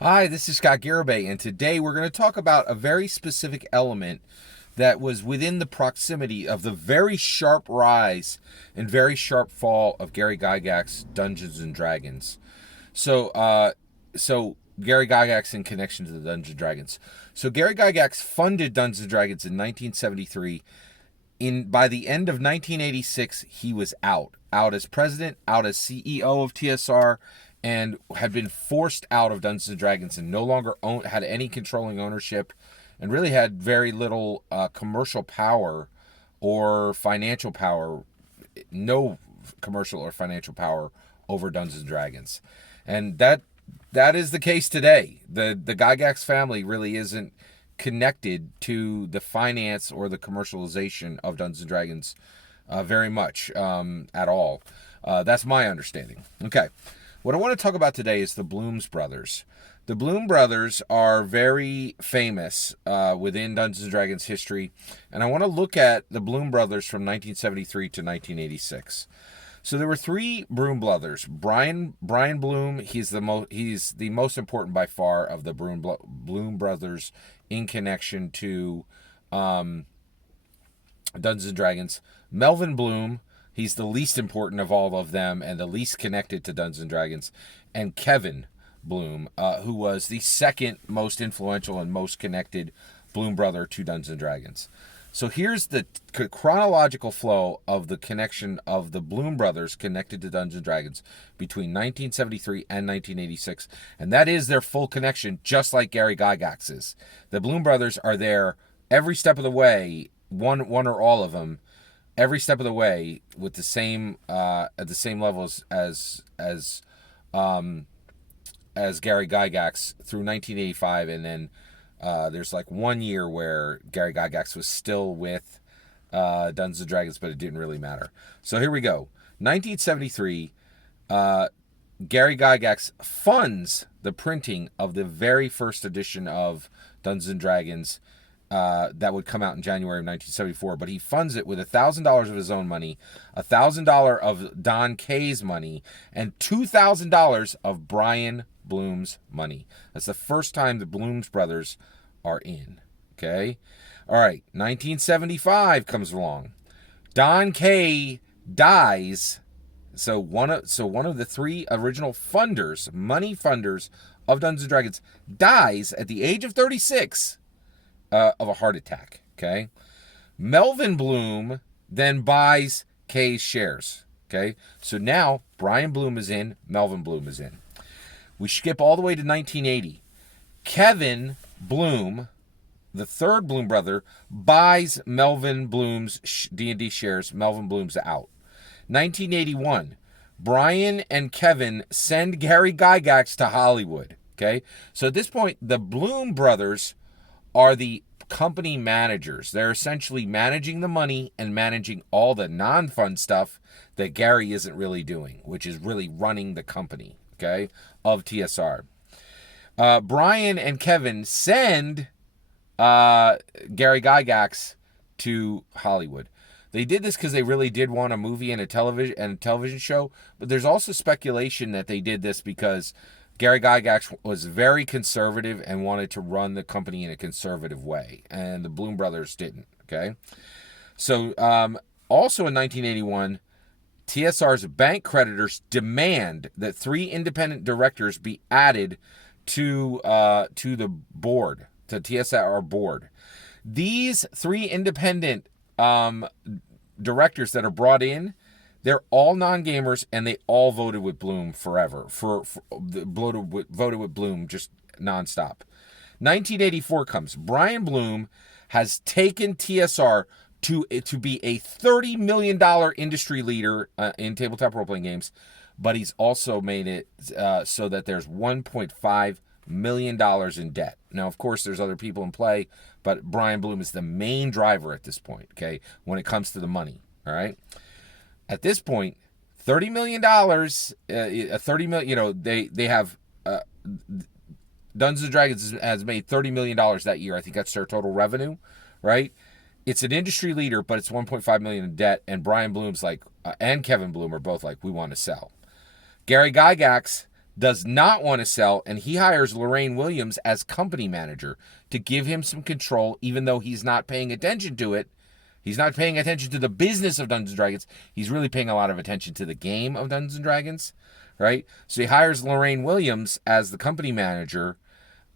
Hi, this is Scott Garibay, and today we're going to talk about a very specific element that was within the proximity of the very sharp rise and very sharp fall of Gary Gygax Dungeons and Dragons. So Gary Gygax in connection to the Dungeons and Dragons. So Gary Gygax funded Dungeons and Dragons in 1973. By the end of 1986, he was out as president, out as CEO of TSR, and had been forced out of Dungeons and Dragons and no longer had any controlling ownership, and really had very little commercial power or financial power, no commercial or financial power over Dungeons and Dragons, and that is the case today. The Gygax family really isn't connected to the finance or the commercialization of Dungeons and Dragons very much at all. That's my understanding. Okay. What I want to talk about today is the Blume brothers. The Blume brothers are very famous within Dungeons & Dragons history, and I want to look at the Blume brothers from 1973 to 1986. So there were three Blume brothers. Brian Blume, he's the most important by far of the Blume brothers in connection to Dungeons & Dragons. Melvin Blume, he's the least important of all of them and the least connected to Dungeons and Dragons. And Kevin Blume, who was the second most influential and most connected Blume brother to Dungeons and Dragons. So here's the chronological flow of the connection of the Blume brothers connected to Dungeons and Dragons between 1973 and 1986. And that is their full connection, just like Gary Gygax's. The Blume brothers are there every step of the way, one or all of them, every step of the way with the same at the same levels as Gary Gygax through 1985, and then there's like 1 year where Gary Gygax was still with Dungeons and Dragons, but it didn't really matter. So here we go. 1973, Gary Gygax funds the printing of the very first edition of Dungeons and Dragons that would come out in January of 1974, but he funds it with $1,000 of his own money, $1,000 of Don Kay's money, and $2,000 of Brian Blume's money. That's the first time the Blume brothers are in. Okay? All right, 1975 comes along. Don Kay dies. So one of the three original funders, money funders of Dungeons and Dragons, dies at the age of 36 of a heart attack. Okay, Melvin Blume then buys Kay's shares. Okay, so now Brian Blume is in, Melvin Blume is in. We skip all the way to 1980. Kevin Blume, the third Blume brother, buys Melvin Blume's D&D shares. Melvin Blume's out. 1981, Brian and Kevin send Gary Gygax to Hollywood. Okay, so at this point, the Blume brothers are the company managers. They're essentially managing the money and managing all the non-fun stuff that Gary isn't really doing, which is really running the company, okay, of TSR. Brian and Kevin send Gary Gygax to Hollywood. They did this because they really did want a movie and a television show, but there's also speculation that they did this because Gary Gygax was very conservative and wanted to run the company in a conservative way, and the Blume brothers didn't. Okay, so also in 1981, TSR's bank creditors demand that 3 independent directors be added to the board, to TSR board. These 3 independent directors that are brought in, they're all non-gamers, and they all voted with Blume forever. Voted with Blume just nonstop. 1984 comes. Brian Blume has taken TSR to be a $30 million industry leader in tabletop role-playing games, but he's also made it so that there's $1.5 million in debt. Now, of course, there's other people in play, but Brian Blume is the main driver at this point, okay, when it comes to the money, all right? At this point, $30 million, $30 million, they have, Dungeons and Dragons has made $30 million that year. I think that's their total revenue, right? It's an industry leader, but it's $1.5 million in debt, and Brian Blume's like, and Kevin Blume are both like, we want to sell. Gary Gygax does not want to sell, and he hires Lorraine Williams as company manager to give him some control, even though he's not paying attention to it. He's not paying attention to the business of Dungeons & Dragons. He's really paying a lot of attention to the game of Dungeons & Dragons, right? So he hires Lorraine Williams as the company manager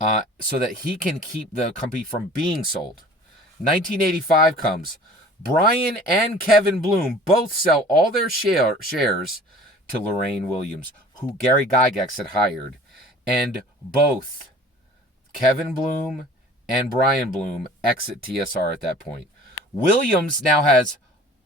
so that he can keep the company from being sold. 1985 comes. Brian and Kevin Blume both sell all their shares to Lorraine Williams, who Gary Gygax had hired. And both Kevin Blume and Brian Blume exit TSR at that point. Williams now has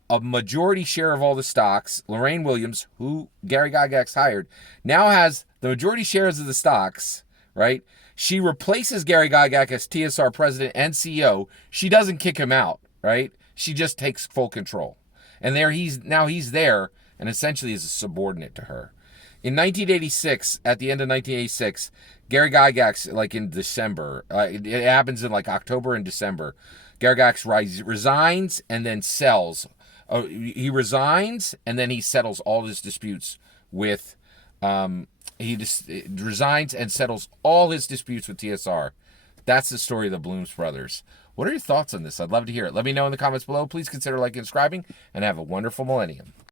a majority share of all the stocks. Lorraine Williams, who Gary Gygax hired, now has the majority shares of the stocks, right? She replaces Gary Gygax as TSR president and CEO. She doesn't kick him out, right? She just takes full control. And he's there and essentially is a subordinate to her. In 1986, at the end of 1986, Gary Gygax, like in December, it happens in like October and December, Gary Gygax resigns and then sells. He resigns and then he settles all his disputes with, resigns and settles all his disputes with TSR. That's the story of the Blumes brothers. What are your thoughts on this? I'd love to hear it. Let me know in the comments below. Please consider liking and subscribing, and have a wonderful millennium.